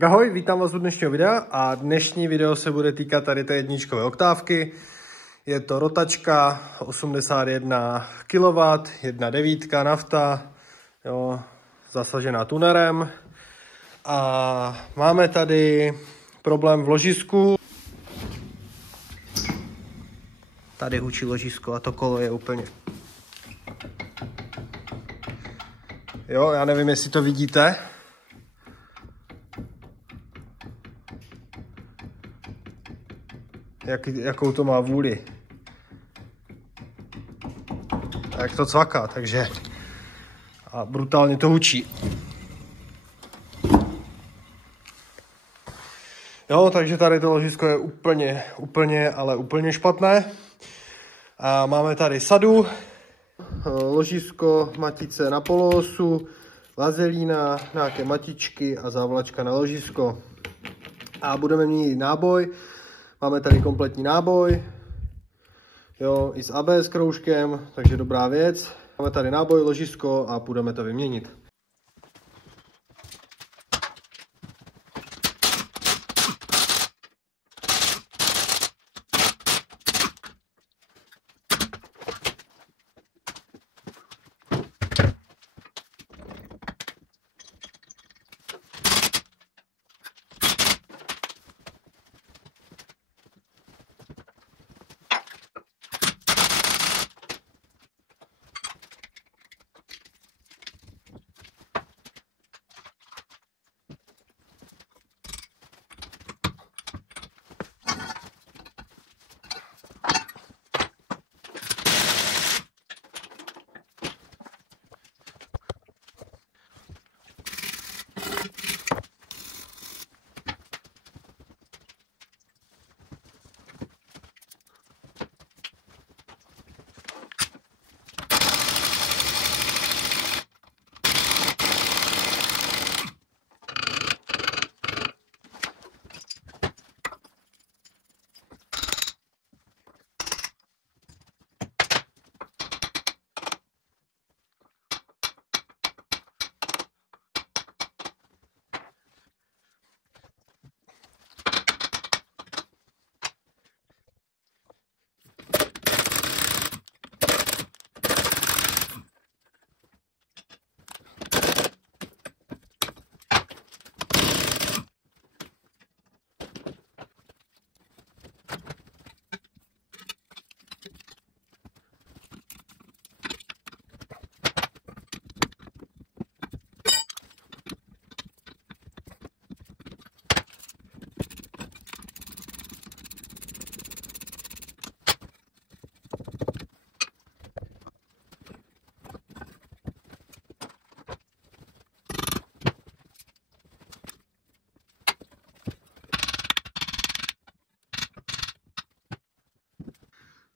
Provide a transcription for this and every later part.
Tak ahoj, vítám vás u dnešního videa a dnešní video se bude týkat tady té jedničkové oktávky. Je to rotačka 81 kW, 1.9 nafta, jo, zasažená tunerem. A máme tady problém v ložisku. Tady hučí ložisko a to kolo je úplně... Jo, já nevím, jestli to vidíte. Jakou to má vůli. A jak to cvaká, takže... A brutálně to hučí. Jo, takže tady to ložisko je úplně špatné. A máme tady sadu, ložisko, matice na poloosu, vazelína, nějaké matičky a závlačka na ložisko. A budeme mít náboj. Máme tady kompletní náboj, jo, i s ABS kroužkem, takže dobrá věc. Máme tady náboj, ložisko a budeme to vyměnit.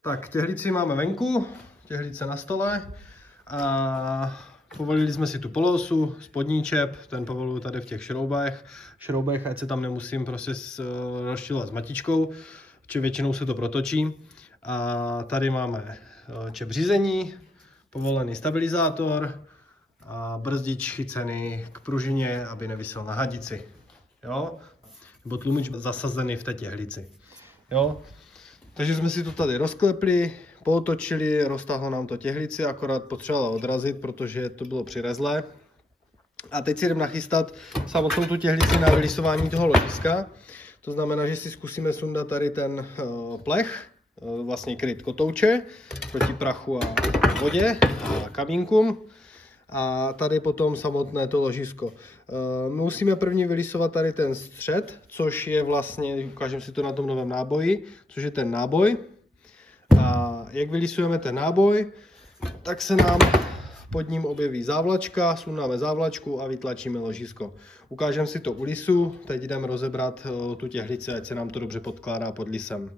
Tak, těhlici máme venku, těhlice na stole a povolili jsme si tu poloosu, spodní čep, ten povoluju tady v těch šroubech, ať se tam nemusím prostě rozčilovat s matičkou, či většinou se to protočí. A tady máme čep řízení, povolený stabilizátor a brzdič chycený k pružině, aby nevisel na hadici, jo? Nebo tlumič zasazený v té těhlici, jo? Takže jsme si to tady rozklepli, pootočili, roztáhlo nám to těhlici, akorát potřebovala odrazit, protože to bylo přirezlé. A teď si jdeme nachystat samotnou tu těhlici na vylisování toho ložiska. To znamená, že si zkusíme sundat tady ten plech, vlastně kryt kotouče, proti prachu a vodě a kamínkům. A tady potom samotné to ložisko. Musíme první vylisovat tady ten střed, což je vlastně, ukážeme si to na tom novém náboji, což je ten náboj. A jak vylisujeme ten náboj, tak se nám pod ním objeví závlačka, sundáme závlačku a vytlačíme ložisko. Ukážeme si to u lisu, teď jdeme rozebrat tu těhlici, ať se nám to dobře podkládá pod lisem.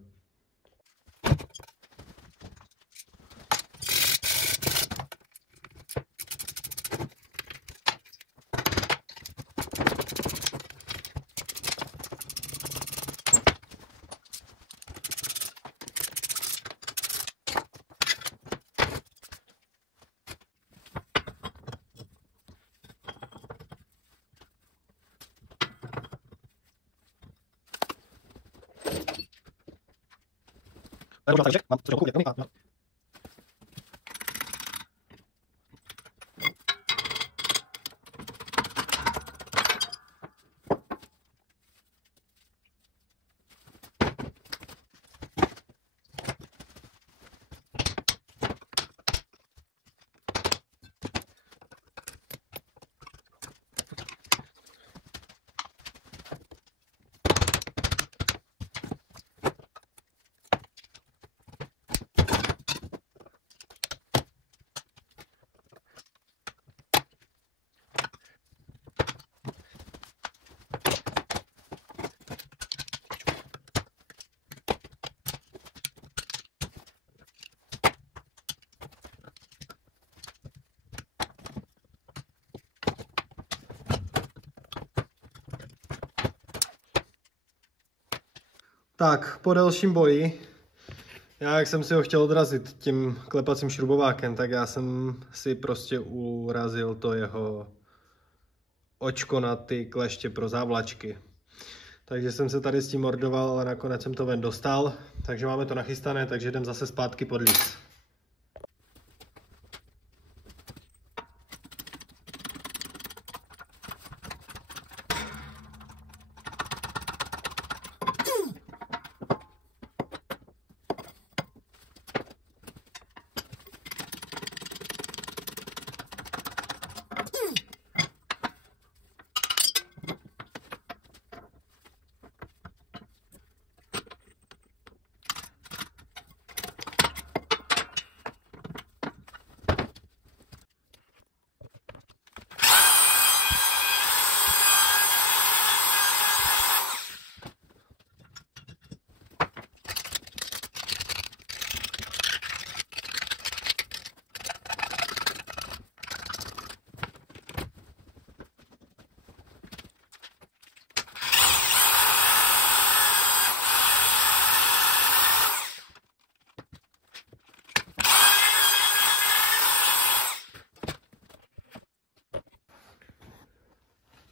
Tak, po delším boji, já jak jsem si ho chtěl odrazit tím klepacím šrubovákem, tak já jsem si prostě urazil to jeho očko na ty kleště pro závlačky. Takže jsem se tady s tím mordoval, ale nakonec jsem to ven dostal. Takže máme to nachystané, takže jdem zase zpátky pod líc.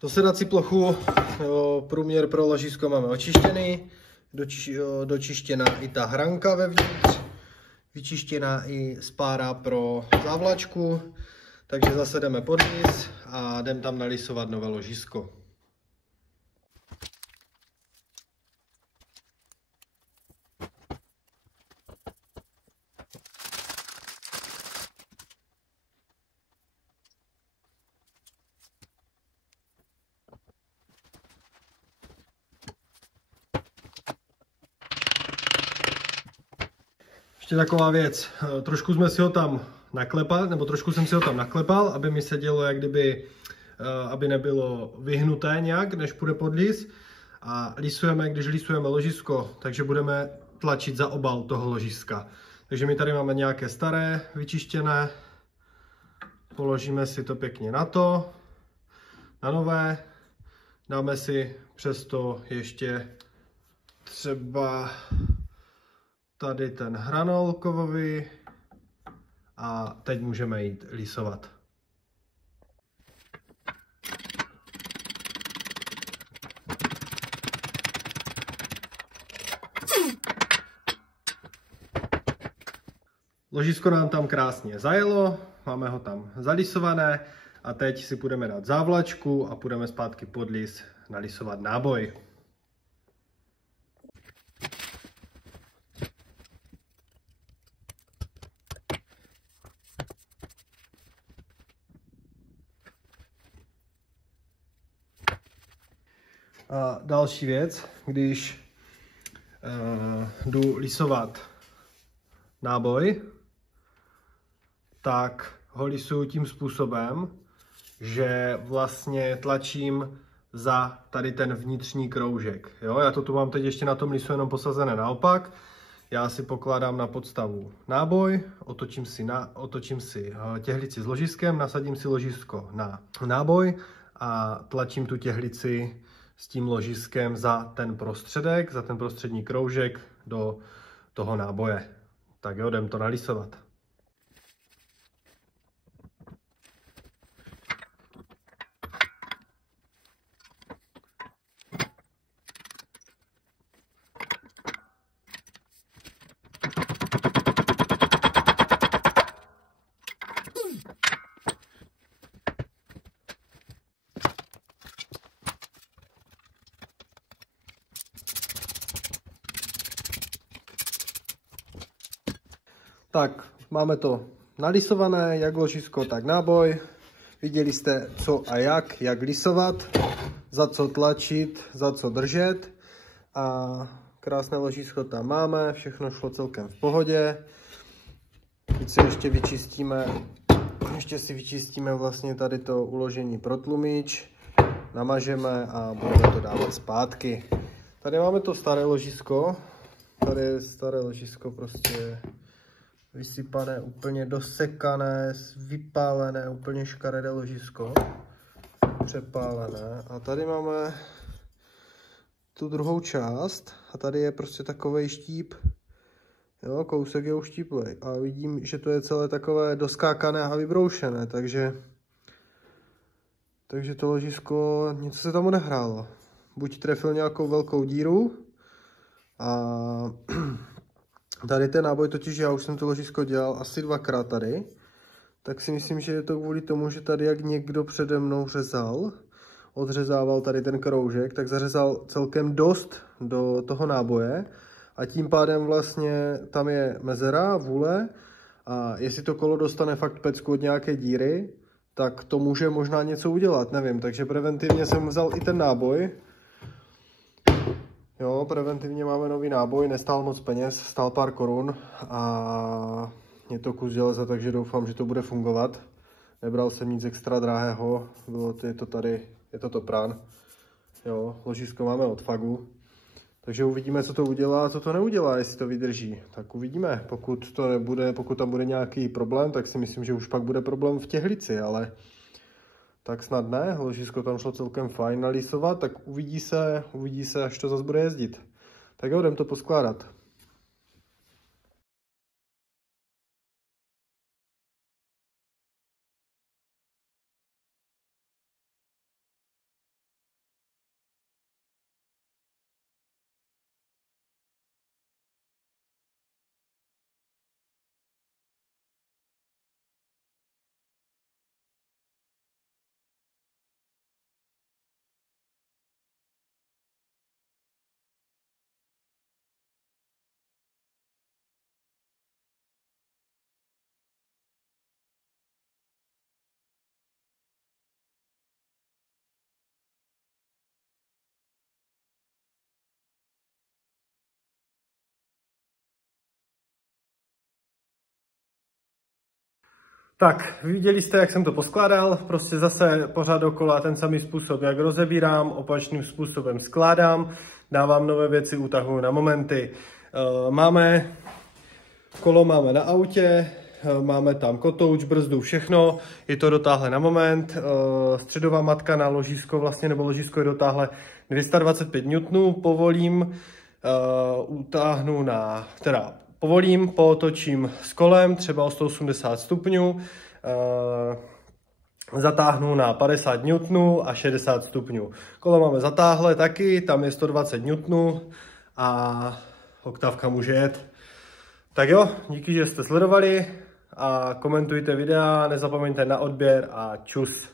Dosedací plochu, průměr pro ložisko máme očištěný, dočištěná i ta hranka vevnitř, vyčištěná i spára pro závlačku, takže zase jdeme pod líc a jdem tam nalisovat nové ložisko. Ještě taková věc, trošku jsme si ho tam naklepali, nebo trošku jsem si ho tam naklepal, aby mi se dělo, jak kdyby, aby nebylo vyhnuté nějak, než půjde pod líz. A lisujeme, když lisujeme ložisko, takže budeme tlačit za obal toho ložiska. Takže my tady máme nějaké staré, vyčištěné, položíme si to pěkně na to, na nové, dáme si přesto ještě třeba tady ten hranol kovový a teď můžeme jít lisovat. Ložisko nám tam krásně zajelo, máme ho tam zalisované a teď si půjdeme dát závlačku a půjdeme zpátky pod líz nalisovat náboj. A další věc, když jdu lisovat náboj, tak ho lisuju tím způsobem, že vlastně tlačím za tady ten vnitřní kroužek. Jo? Já to tu mám teď ještě na tom lisu jenom posazené naopak. Já si pokládám na podstavu náboj, otočím si těhlici s ložiskem, nasadím si ložisko na náboj a tlačím tu těhlici s tím ložiskem za ten prostředek, za ten prostřední kroužek do toho náboje. Tak jo, jdem to nalisovat. Tak, máme to nalisované, jak ložisko, tak náboj. Viděli jste co a jak lisovat, za co tlačit, za co držet. A krásné ložisko tam máme, všechno šlo celkem v pohodě. Teď si ještě si vyčistíme vlastně tady to uložení pro tlumič, namažeme a budeme to dávat zpátky. Tady máme to staré ložisko, tady je staré ložisko prostě vysypané, úplně dosekané, vypálené, úplně škaredé ložisko, přepálené. A tady máme tu druhou část a tady je prostě takovej štíp, jo, kousek je uštíplej a vidím, že to je celé takové doskákané a vybroušené, takže to ložisko, něco se tam odehrálo. Buď trefil nějakou velkou díru a tady ten náboj, totiž já už jsem to ložisko dělal asi 2krát tady, tak si myslím, že je to kvůli tomu, že tady jak někdo přede mnou odřezával tady ten kroužek, tak zařezal celkem dost do toho náboje a tím pádem vlastně tam je mezera, vůle a jestli to kolo dostane fakt pecku od nějaké díry, tak to může možná něco udělat, nevím, takže preventivně jsem vzal i ten náboj. Jo, preventivně máme nový náboj, nestál moc peněz, stál pár korun a je to kus železa, takže doufám, že to bude fungovat. Nebral jsem nic extra drahého, je to Topran. Jo, ložisko máme od Fagu. Takže uvidíme, co to udělá a co to neudělá, jestli to vydrží. Tak uvidíme, pokud tam bude nějaký problém, tak si myslím, že už pak bude problém v těhlici, ale tak snad ne, ložisko tam šlo celkem fajn nalisovat, tak uvidí se, až to zase bude jezdit. Tak jo, jdem to poskládat. Tak, viděli jste, jak jsem to poskládal, prostě zase pořád dokola ten samý způsob, jak rozebírám, opačným způsobem skládám, dávám nové věci, utahuji na momenty. Kolo máme na autě, máme tam kotouč, brzdu, všechno, je to dotáhle na moment, středová matka na ložisko vlastně, nebo ložisko je dotáhle 225 N, povolím, potočím s kolem, třeba o 180 stupňů, zatáhnu na 50 N a 60 stupňů. Kolo máme zatáhle taky, tam je 120 N a oktávka může jet. Tak jo, díky, že jste sledovali a komentujte videa, nezapomeňte na odběr a čus.